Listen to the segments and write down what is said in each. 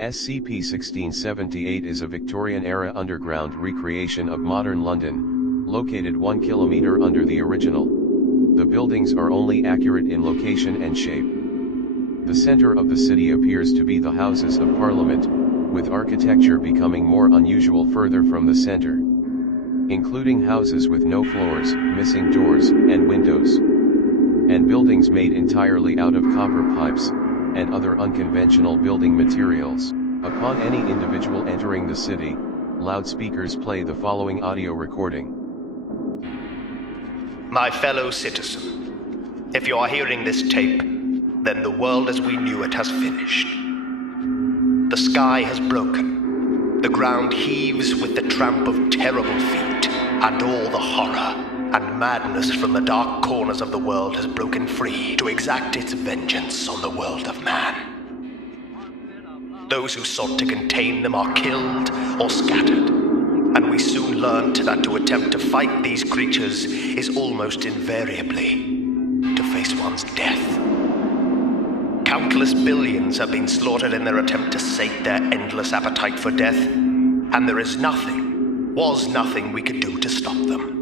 SCP-1678 is a Victorian-era underground recreation of modern London, located 1 kilometer under the original. The buildings are only accurate in location and shape. The center of the city appears to be the Houses of Parliament, with architecture becoming more unusual further from the center, including houses with no floors, missing doors and windows, and buildings made entirely out of copper pipes and other unconventional building materials. Upon any individual entering the city, loudspeakers play the following audio recording. My fellow citizen, if you are hearing this tape, then the world as we knew it has finished. The sky has broken, the ground heaves with the tramp of terrible feet, and all the horror and madness from the dark corners of the world has broken free to exact its vengeance on the world of man. Those who sought to contain them are killed or scattered, and we soon learnt that to attempt to fight these creatures is almost invariably to face one's death. Countless billions have been slaughtered in their attempt to sate their endless appetite for death, and there is nothing, was nothing we could do to stop them.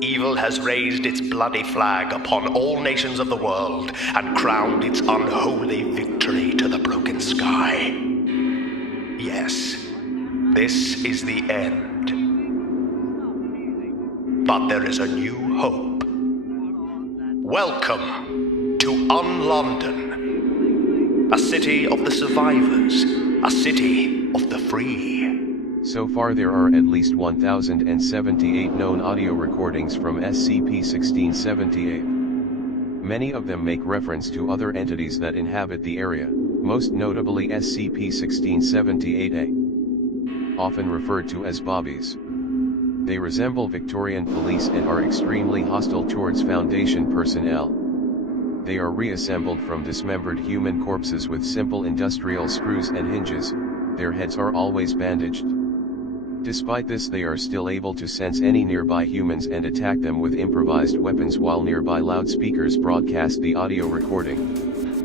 Evil has raised its bloody flag upon all nations of the world and crowned its unholy victory to the broken sky. Yes, this is the end. But there is a new hope. Welcome to Unlondon, a city of the survivors, a city of the free. So far there are at least 1,078 known audio recordings from SCP-1678. Many of them make reference to other entities that inhabit the area, most notably SCP-1678-A, often referred to as bobbies. They resemble Victorian police and are extremely hostile towards Foundation personnel. They are reassembled from dismembered human corpses with simple industrial screws and hinges. Their heads are always bandaged. Despite this, they are still able to sense any nearby humans and attack them with improvised weapons while nearby loudspeakers broadcast the audio recording.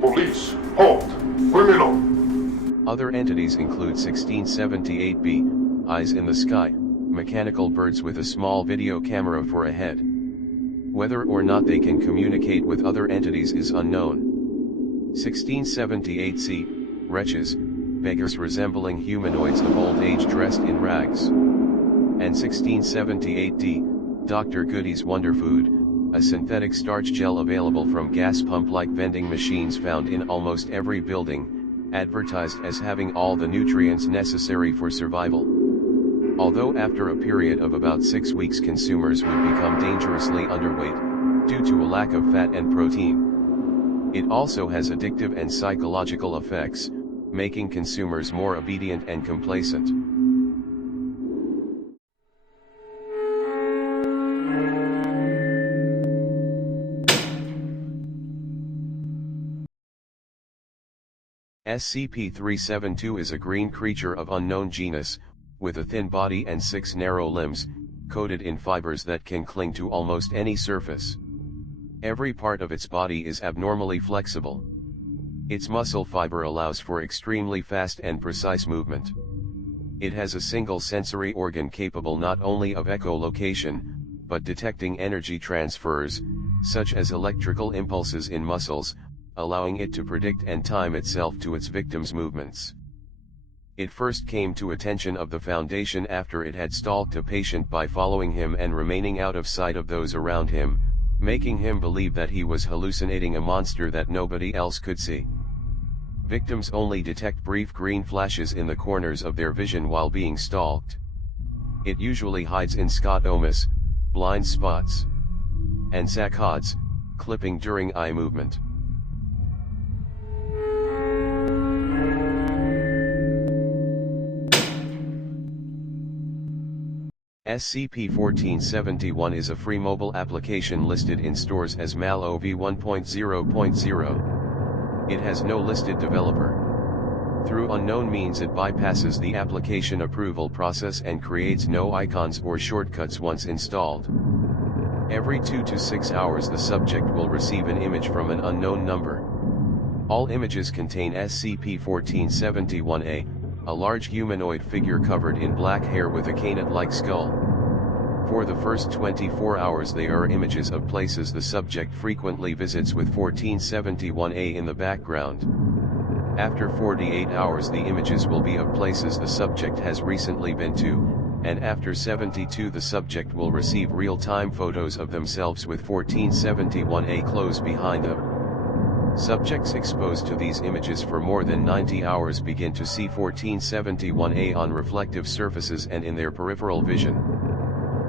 Police, halt! Criminal! Other entities include 1678-B, eyes in the sky, mechanical birds with a small video camera for a head. Whether or not they can communicate with other entities is unknown. 1678-C, wretches, beggars resembling humanoids of old age dressed in rags. And 1678-D, Dr. Goody's Wonder Food, a synthetic starch gel available from gas pump-like vending machines found in almost every building, advertised as having all the nutrients necessary for survival. Although after a period of about 6 weeks consumers would become dangerously underweight, due to a lack of fat and protein. It also has addictive and psychological effects, making consumers more obedient and complacent. SCP-372 is a green creature of unknown genus, with a thin body and 6 narrow limbs, coated in fibers that can cling to almost any surface. Every part of its body is abnormally flexible. Its muscle fiber allows for extremely fast and precise movement. It has a single sensory organ capable not only of echolocation, but detecting energy transfers, such as electrical impulses in muscles, allowing it to predict and time itself to its victim's movements. It first came to attention of the Foundation after it had stalked a patient by following him and remaining out of sight of those around him, making him believe that he was hallucinating a monster that nobody else could see. Victims only detect brief green flashes in the corners of their vision while being stalked. It usually hides in scotomas, blind spots, and saccades, clipping during eye movement. SCP-1471 is a free mobile application listed in stores as MalOV 1.0.0. It has no listed developer. Through unknown means it bypasses the application approval process and creates no icons or shortcuts once installed. Every 2 to 6 hours the subject will receive an image from an unknown number. All images contain SCP-1471-A, a large humanoid figure covered in black hair with a canid-like skull. For the first 24 hours they are images of places the subject frequently visits with 1471-A in the background. After 48 hours the images will be of places the subject has recently been to, and after 72 the subject will receive real-time photos of themselves with 1471-A close behind them. Subjects exposed to these images for more than 90 hours begin to see 1471-A on reflective surfaces and in their peripheral vision.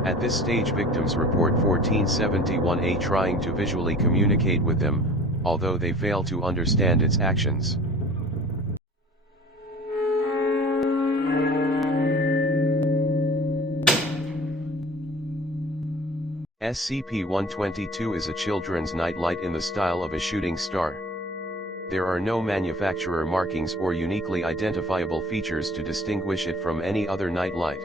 At this stage victims report 1471-A trying to visually communicate with them, although they fail to understand its actions. SCP-122 is a children's nightlight in the style of a shooting star. There are no manufacturer markings or uniquely identifiable features to distinguish it from any other nightlight.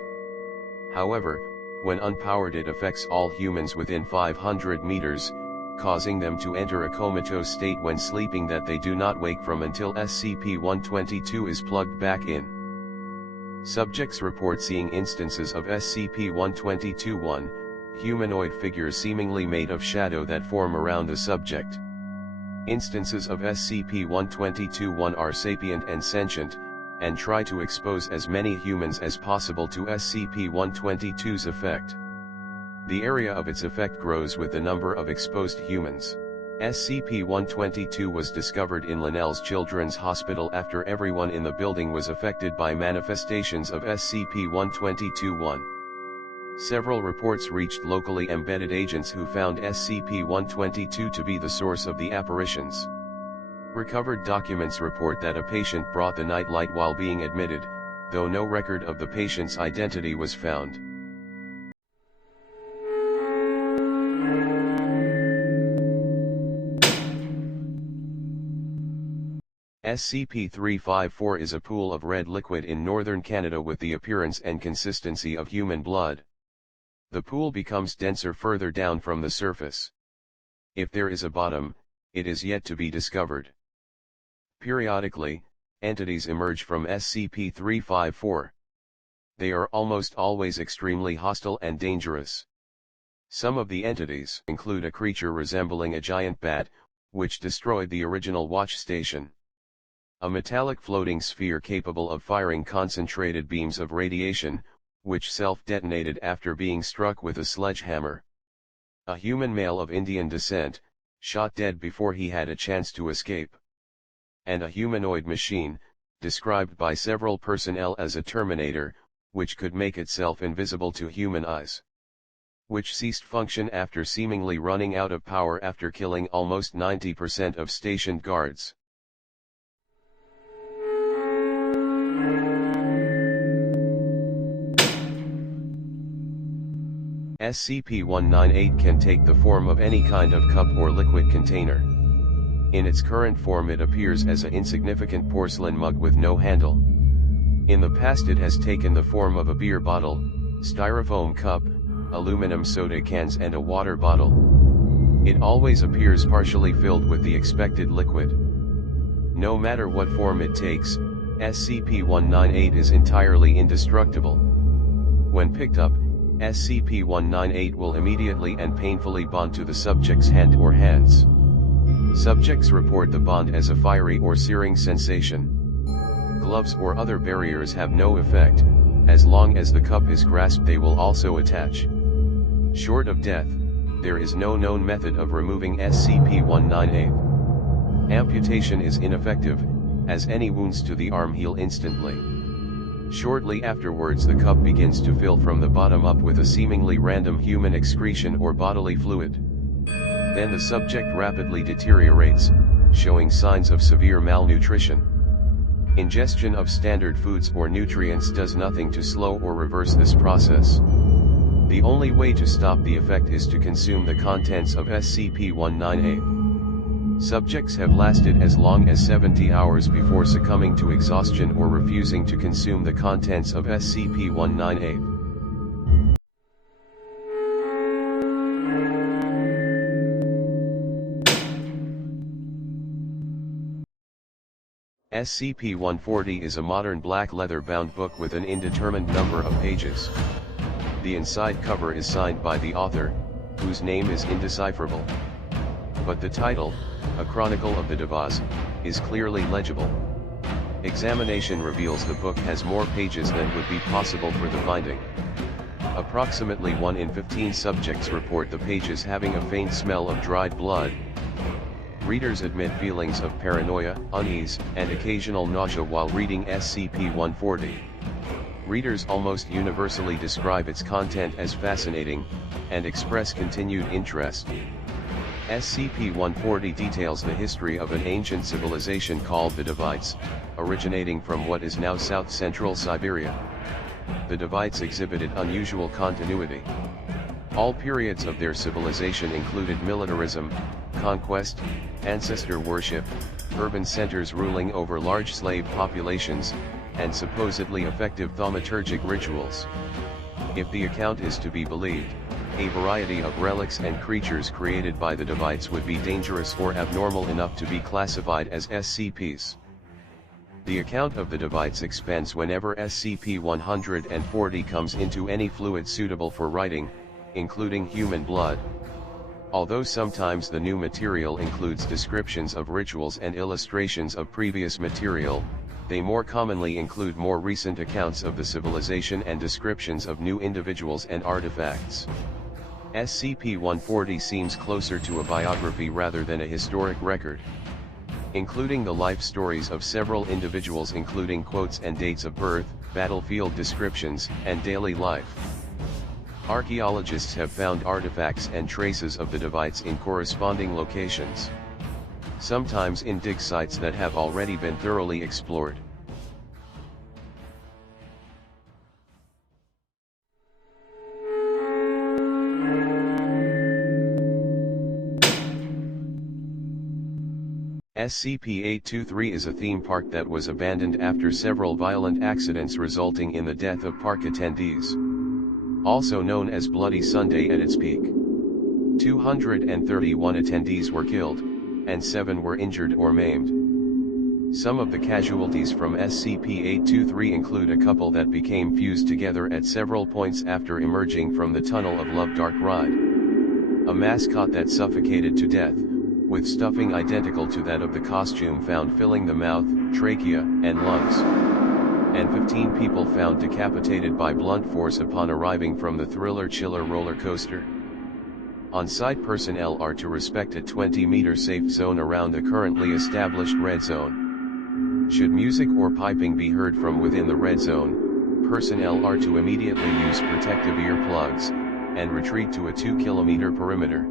However, when unpowered it affects all humans within 500 meters, causing them to enter a comatose state when sleeping that they do not wake from until SCP-122 is plugged back in. Subjects report seeing instances of SCP-122-1, humanoid figures seemingly made of shadow that form around the subject. Instances of SCP-122-1 are sapient and sentient, and try to expose as many humans as possible to SCP-122's effect. The area of its effect grows with the number of exposed humans. SCP-122 was discovered in Linnell's Children's Hospital after everyone in the building was affected by manifestations of SCP-122-1. Several reports reached locally embedded agents who found SCP-122 to be the source of the apparitions. Recovered documents report that a patient brought the nightlight while being admitted, though no record of the patient's identity was found. SCP-354 is a pool of red liquid in northern Canada with the appearance and consistency of human blood. The pool becomes denser further down from the surface. If there is a bottom, it is yet to be discovered. Periodically, entities emerge from SCP-354. They are almost always extremely hostile and dangerous. Some of the entities include a creature resembling a giant bat, which destroyed the original watch station. A metallic floating sphere capable of firing concentrated beams of radiation, which self-detonated after being struck with a sledgehammer. A human male of Indian descent, shot dead before he had a chance to escape. And a humanoid machine, described by several personnel as a Terminator, which could make itself invisible to human eyes. Which ceased function after seemingly running out of power after killing almost 90% of stationed guards. SCP-198 can take the form of any kind of cup or liquid container. In its current form it appears as an insignificant porcelain mug with no handle. In the past it has taken the form of a beer bottle, styrofoam cup, aluminum soda cans and a water bottle. It always appears partially filled with the expected liquid. No matter what form it takes, SCP-198 is entirely indestructible. When picked up, SCP-198 will immediately and painfully bond to the subject's hand or hands. Subjects report the bond as a fiery or searing sensation. Gloves or other barriers have no effect, as long as the cup is grasped they will also attach. Short of death, there is no known method of removing SCP-198. Amputation is ineffective, as any wounds to the arm heal instantly. Shortly afterwards the cup begins to fill from the bottom up with a seemingly random human excretion or bodily fluid. Then the subject rapidly deteriorates, showing signs of severe malnutrition. Ingestion of standard foods or nutrients does nothing to slow or reverse this process. The only way to stop the effect is to consume the contents of SCP-198. Subjects have lasted as long as 70 hours before succumbing to exhaustion or refusing to consume the contents of SCP-198. SCP-140 is a modern black leather-bound book with an indeterminate number of pages. The inside cover is signed by the author, whose name is indecipherable. But the title, A Chronicle of the Devas, is clearly legible. Examination reveals the book has more pages than would be possible for the binding. Approximately 1 in 15 subjects report the pages having a faint smell of dried blood. Readers admit feelings of paranoia, unease, and occasional nausea while reading SCP-140. Readers almost universally describe its content as fascinating, and express continued interest. SCP-140 details the history of an ancient civilization called the Devites, originating from what is now south-central Siberia. The Devites exhibited unusual continuity. All periods of their civilization included militarism, conquest, ancestor worship, urban centers ruling over large slave populations, and supposedly effective thaumaturgic rituals. If the account is to be believed, a variety of relics and creatures created by the Devites would be dangerous or abnormal enough to be classified as SCPs. The account of the Devites expands whenever SCP-140 comes into any fluid suitable for writing, including human blood. Although sometimes the new material includes descriptions of rituals and illustrations of previous material, they more commonly include more recent accounts of the civilization and descriptions of new individuals and artifacts. SCP-140 seems closer to a biography rather than a historic record, including the life stories of several individuals, including quotes and dates of birth, battlefield descriptions, and daily life. Archaeologists have found artifacts and traces of the Devites in corresponding locations, sometimes in dig sites that have already been thoroughly explored. SCP-823 is a theme park that was abandoned after several violent accidents resulting in the death of park attendees. Also known as Bloody Sunday at its peak. 231 attendees were killed, and 7 were injured or maimed. Some of the casualties from SCP-823 include a couple that became fused together at several points after emerging from the Tunnel of Love dark ride. A mascot that suffocated to death, with stuffing identical to that of the costume found filling the mouth, trachea, and lungs. And 15 people found decapitated by blunt force upon arriving from the Thriller Chiller roller coaster. On-site personnel are to respect a 20-meter safe zone around the currently established red zone. Should music or piping be heard from within the red zone, personnel are to immediately use protective earplugs, and retreat to a 2-kilometer perimeter.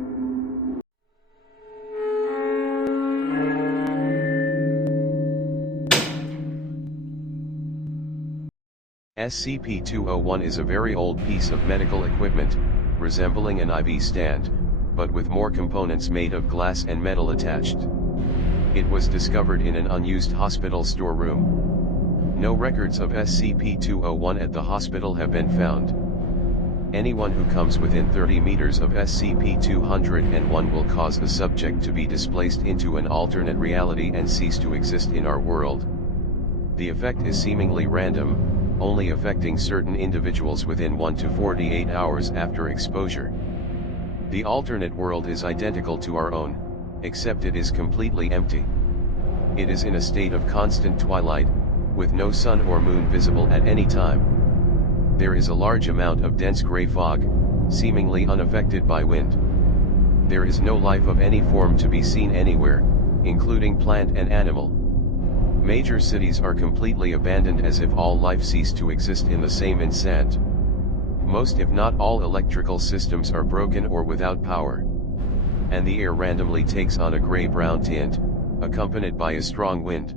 SCP-201 is a very old piece of medical equipment, resembling an IV stand, but with more components made of glass and metal attached. It was discovered in an unused hospital storeroom. No records of SCP-201 at the hospital have been found. Anyone who comes within 30 meters of SCP-201 will cause the subject to be displaced into an alternate reality and cease to exist in our world. The effect is seemingly random, only affecting certain individuals within 1 to 48 hours after exposure. The alternate world is identical to our own, except it is completely empty. It is in a state of constant twilight, with no sun or moon visible at any time. There is a large amount of dense gray fog, seemingly unaffected by wind. There is no life of any form to be seen anywhere, including plant and animal. Major cities are completely abandoned as if all life ceased to exist in the same instant. Most if not all electrical systems are broken or without power. And the air randomly takes on a gray-brown tint, accompanied by a strong wind.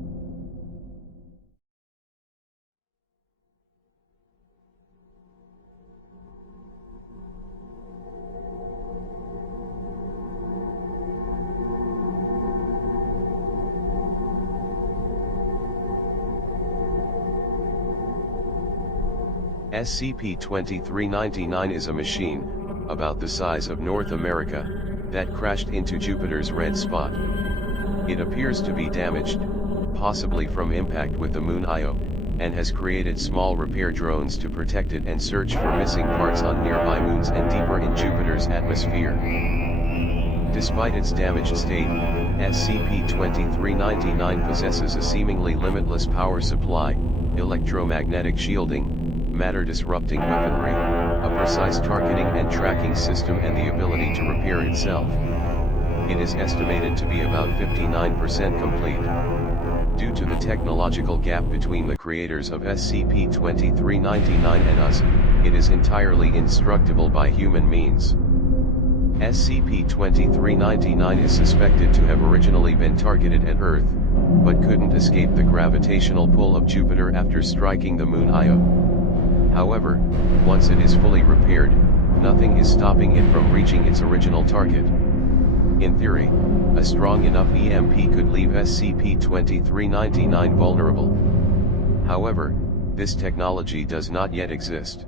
SCP-2399 is a machine, about the size of North America, that crashed into Jupiter's red spot. It appears to be damaged, possibly from impact with the Moon Io, and has created small repair drones to protect it and search for missing parts on nearby moons and deeper in Jupiter's atmosphere. Despite its damaged state, SCP-2399 possesses a seemingly limitless power supply, electromagnetic shielding, matter-disrupting weaponry, a precise targeting and tracking system, and the ability to repair itself. It is estimated to be about 59% complete. Due to the technological gap between the creators of SCP-2399 and us, it is entirely indestructible by human means. SCP-2399 is suspected to have originally been targeted at Earth, but couldn't escape the gravitational pull of Jupiter after striking the Moon Io. However, once it is fully repaired, nothing is stopping it from reaching its original target. In theory, a strong enough EMP could leave SCP-2399 vulnerable. However, this technology does not yet exist.